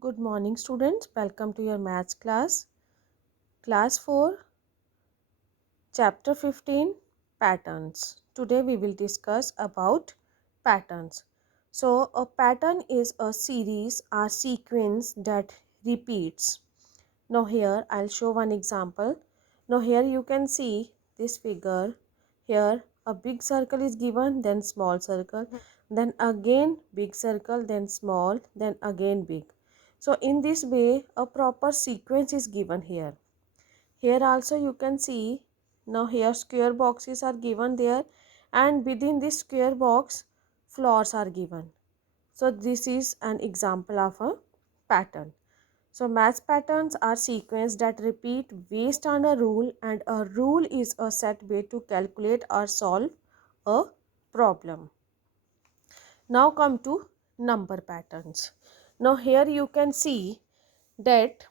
Good morning students, welcome to your maths class. Class 4, chapter 15, patterns. Today we will discuss about patterns. So a pattern is a series or sequence that repeats. Now here I'll show one example. Now here you can see this figure. Here a big circle is given, then small circle, then again big circle, then small, then again big. So in this way a proper sequence is given here. Here also you can see, now here square boxes are given there, and within this square box flowers are given. So this is an example of a pattern. So math patterns are sequences that repeat based on a rule, and a rule is a set way to calculate or solve a problem. Now come to number patterns. Now here you can see that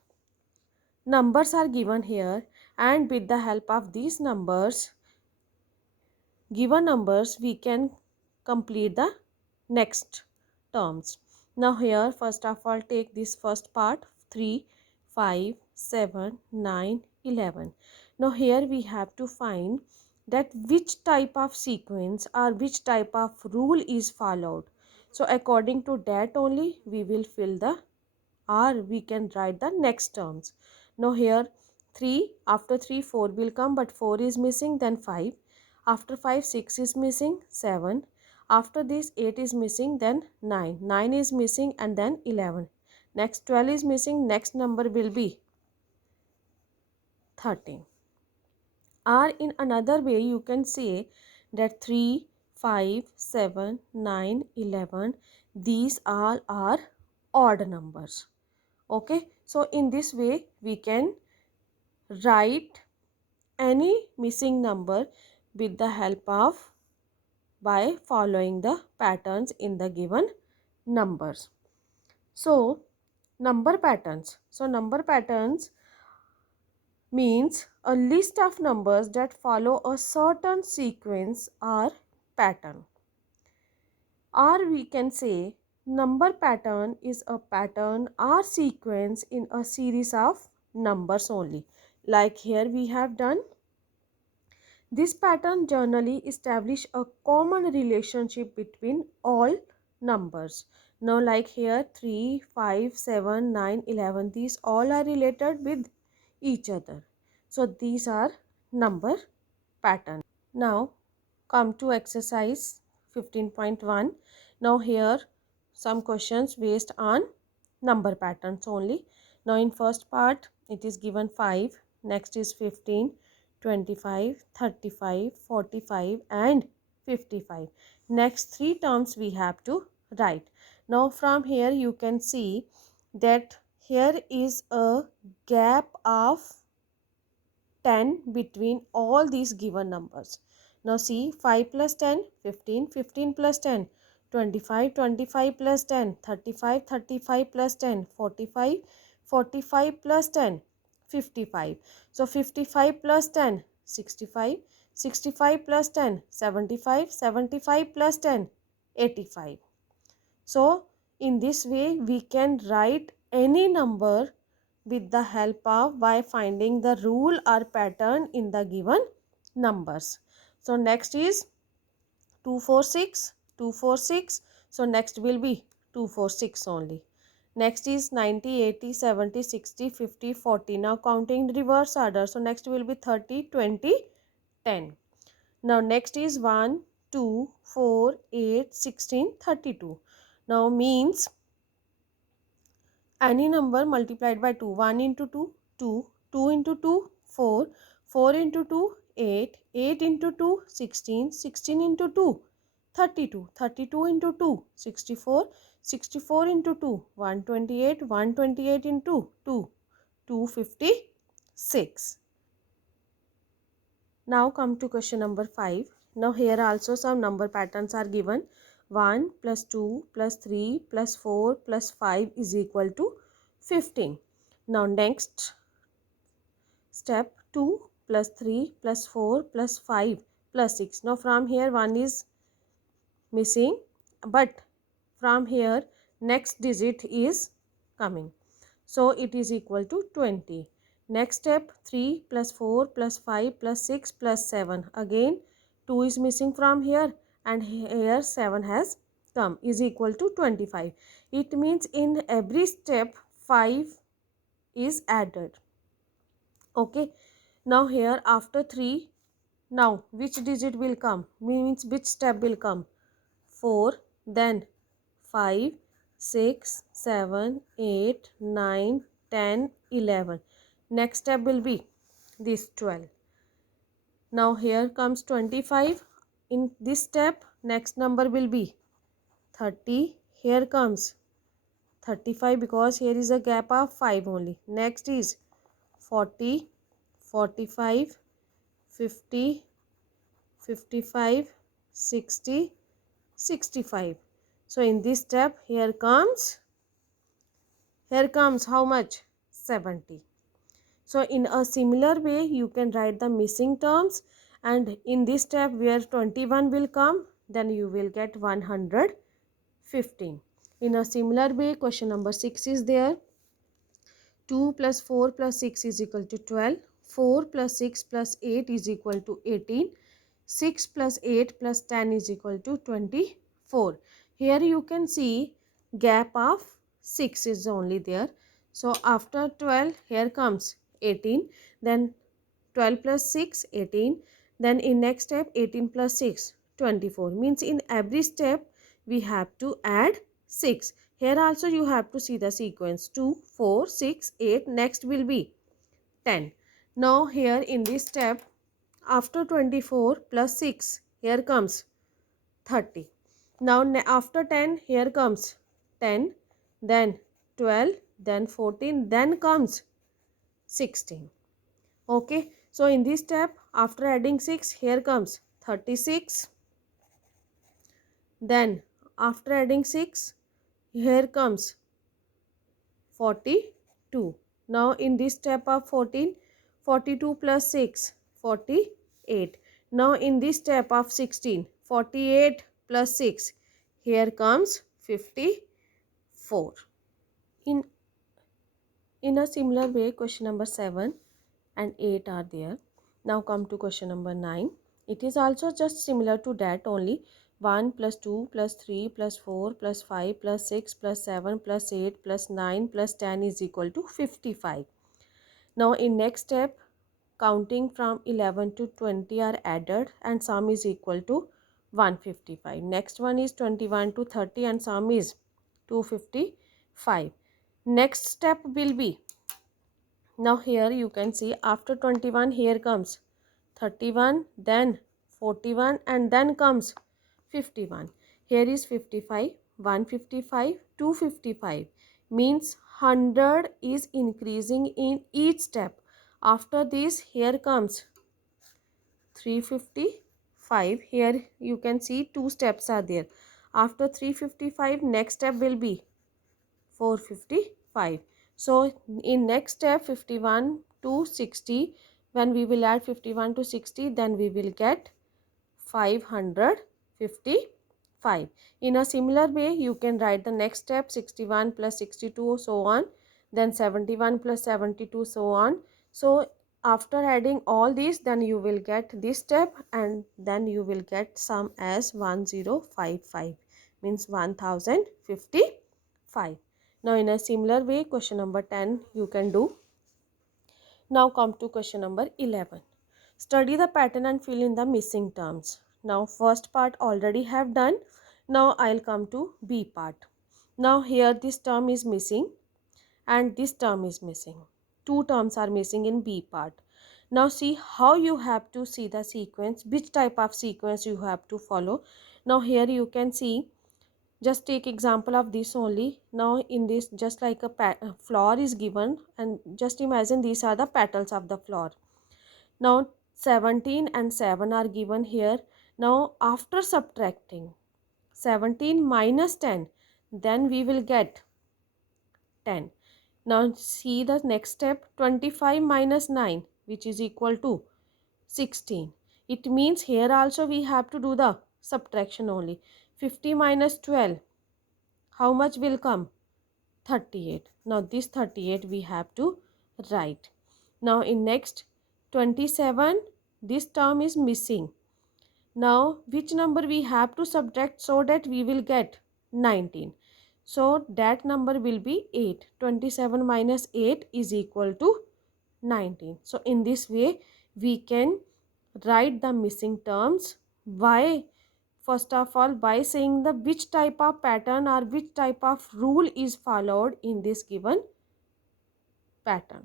numbers are given here, and with the help of these numbers, given numbers, we can complete the next terms. Now here first of all take this first part 3, 5, 7, 9, 11. Now here we have to find that which type of sequence or which type of rule is followed. So according to that only we will fill the, or we can write the next terms. Now here 3, after 3 4 will come, but 4 is missing, then 5, after 5 6 is missing, 7, after this 8 is missing, then 9 is missing, and then 11, next 12 is missing, next number will be 13. Or in another way you can say that 3, 5, 7, 9, 11, these all are odd numbers. Okay, so in this way we can write any missing number with the help of, by following the patterns in the given numbers. So number patterns. So number patterns means a list of numbers that follow a certain sequence or pattern. Or we can say number pattern is a pattern or sequence in a series of numbers only. Like here we have done. This pattern generally establish a common relationship between all numbers. Now like here 3, 5, 7, 9, 11, these all are related with each other. So these are number pattern. Now come to exercise 15.1. Now here some questions based on number patterns only. Now in first part it is given 5, next is 15, 25, 35, 45 and 55. Next three terms we have to write. Now from here you can see that here is a gap of 10 between all these given numbers. Now see 5 plus 10, 15, 15 plus 10, 25, 25 plus 10, 35, 35 plus 10, 45, 45 plus 10, 55. So 55 plus 10, 65, 65 plus 10, 75, 75 plus 10, 85. So in this way we can write any number with the help of, by finding the rule or pattern in the given numbers. So next is 246, 246. So next will be 246 only. Next is 90, 80, 70, 60, 50, 40. Now counting reverse order. So next will be 30, 20, 10. Now next is 1, 2, 4, 8, 16, 32. Now means any number multiplied by 2. 1 into 2, 2, 2 into 2, 4, 4 into 2, 8, 8 into 2, 16, 16 into 2, 32, 32 into 2, 64, 64 into 2, 128, 128 into 2, 256. Now come to question number 5. Now here also some number patterns are given. 1 plus 2 plus 3 plus 4 plus 5 is equal to 15. Now next step 2 plus 3 plus 4 plus 5 plus 6. Now from here 1 is missing, but from here next digit is coming. So it is equal to 20. Next step, 3 plus 4 plus 5 plus 6 plus 7. Again 2 is missing from here and here 7 has come, is equal to 25. It means in every step 5 is added. Okay. Now here after 3, now which digit will come? Means which step will come? 4, then 5, 6, 7, 8, 9, 10, 11. Next step will be this 12. Now here comes 25. In this step, next number will be 30. Here comes 35 because here is a gap of 5 only. Next is 40, 45, 50, 55, 60, 65. So in this step, here comes how much? 70. So in a similar way, you can write the missing terms, and in this step where 21 will come, then you will get 115. In a similar way, question number 6 is there. 2 plus 4 plus 6 is equal to 12. 4 plus 6 plus 8 is equal to 18. 6 plus 8 plus 10 is equal to 24. Here you can see gap of 6 is only there. So after 12, here comes 18. Then 12 plus 6, 18. Then in next step, 18 plus 6, 24. Means in every step, we have to add 6. Here also you have to see the sequence 2, 4, 6, 8. Next will be 10. Now here in this step, after 24 plus 6, here comes 30. Now after 10, here comes 10, then 12, then 14, then comes 16. Okay, so in this step, after adding 6, here comes 36. Then after adding 6, here comes 42. Now in this step of 14, 42 plus 6, 48. Now in this step of 16, 48 plus 6, here comes 54. In a similar way, question number 7 and 8 are there. Now come to question number 9. It is also just similar to that only. 1 plus 2 plus 3 plus 4 plus 5 plus 6 plus 7 plus 8 plus 9 plus 10 is equal to 55. Now in next step, counting from 11 to 20 are added and sum is equal to 155. Next one is 21 to 30 and sum is 255. Next step will be, now here you can see after 21 here comes 31, then 41 and then comes 51. Here is 55, 155, 255 means 100 is increasing in each step. After this here comes 355. Here you can see 2 steps are there. After 355 next step will be 455. So in next step 51 to 60, when we will add 51 to 60, then we will get 555. In a similar way, you can write the next step 61 plus 62 so on, then 71 plus 72 so on. So after adding all these, then you will get this step and then you will get sum as 1055, means 1055. Now in a similar way, question number 10 you can do. Now come to question number 11. Study the pattern and fill in the missing terms. Now first part already have done. Now I'll come to B part. Now here this term is missing and this term is missing. 2 terms are missing in B part. Now see how you have to see the sequence, which type of sequence you have to follow. Now here you can see, just take example of this only. Now in this, just like a flower is given and just imagine these are the petals of the flower. Now 17 and 7 are given here. Now after subtracting 17 minus 10, then we will get 10. Now see the next step, 25 minus 9, which is equal to 16. It means here also we have to do the subtraction only. 50 minus 12, how much will come? 38. Now this 38 we have to write. Now in next 27, this term is missing. Now which number we have to subtract so that we will get 19? So that number will be 8. 27 minus 8 is equal to 19. So in this way we can write the missing terms. Why? First of all, by saying the which type of pattern or which type of rule is followed in this given pattern.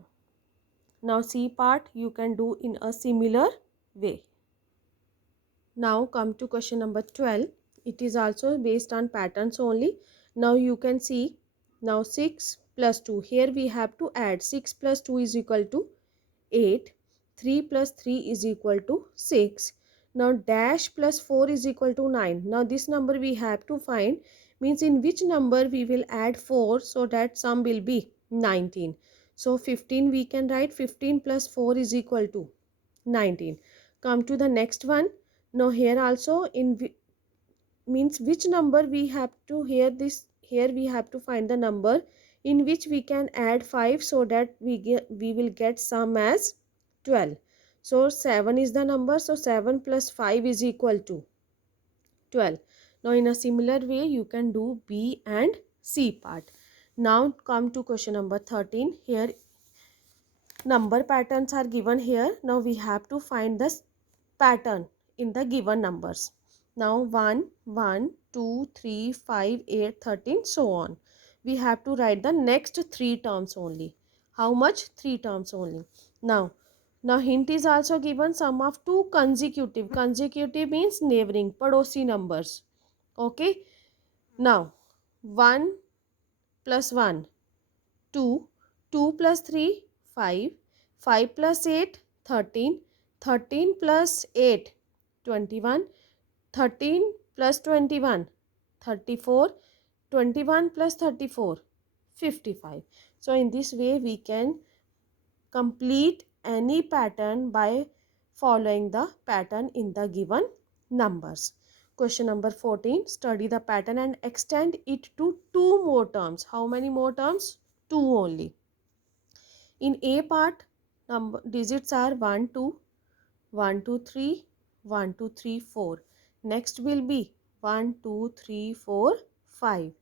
Now C part you can do in a similar way. Now come to question number 12. It is also based on patterns only. Now you can see, now 6 plus 2. Here we have to add 6 plus 2 is equal to 8. 3 plus 3 is equal to 6. Now dash plus 4 is equal to 9. Now this number we have to find, means in which number we will add 4 so that sum will be 19. So 15 we can write 15 plus 4 is equal to 19. Come to the next one. Now here also means which number we have to, here we have to find the number in which we can add 5 so that we will get sum as 12. So 7 is the number, so 7 plus 5 is equal to 12. Now in a similar way you can do B and C part. Now come to question number 13. Here number patterns are given here. Now we have to find the pattern in the given numbers. Now 1, 1, 2, 3, 5, 8, 13, so on. We have to write the next 3 terms only. How much? 3 terms only. Now hint is also given, sum of 2 consecutive. Consecutive means neighboring, padosi numbers. Okay. Now 1 plus 1, 2, 2 plus 3, 5, 5 plus 8, 13, 13 plus 8, 21, 13 plus 21, 34, 21 plus 34, 55. So in this way we can complete any pattern by following the pattern in the given numbers. Question number 14. Study the pattern and extend it to 2 more terms. How many more terms? 2 only. In A part, number digits are 1, 2, 1, 2, 3, 1, 2, 3, 4. Next will be 1, 2, 3, 4, 5.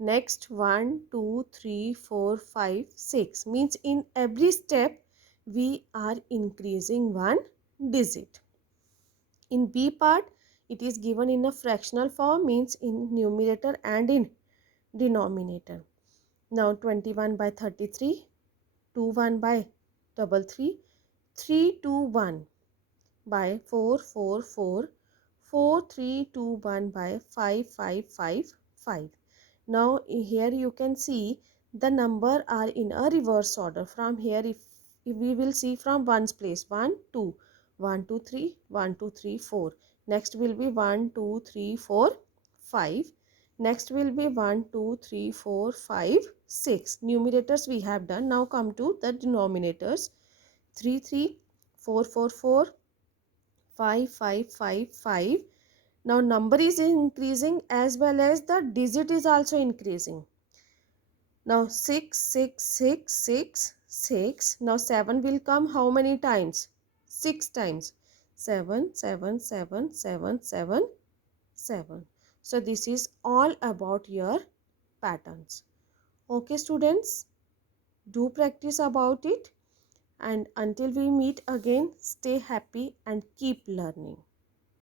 Next 1, 2, 3, 4, 5, 6. Means in every step we are increasing 1 digit. In B part, it is given in a fractional form, means in numerator and in denominator. Now 21 by 33, 2 1 by 33, 3 2 1 by 4 4 4, 4 3 2 1 by 5 5 5 5. Now here you can see the number are in a reverse order. From here if we will see from ones place, 1 2, 1 2 3, 1 2 3 4. Next will be 1 2 3 4 5. Next will be 1 2 3 4 5 6. Numerators we have done. Now come to the denominators. 3 3, 4 4 4, 5 5 5 5. Now number is increasing as well as the digit is also increasing. Now 6 6 6 6 6. Now 7 will come how many times? 6 times. 7 7 7 7 7 7. So this is all about your patterns. Okay students, do practice about it, and until we meet again, stay happy and keep learning.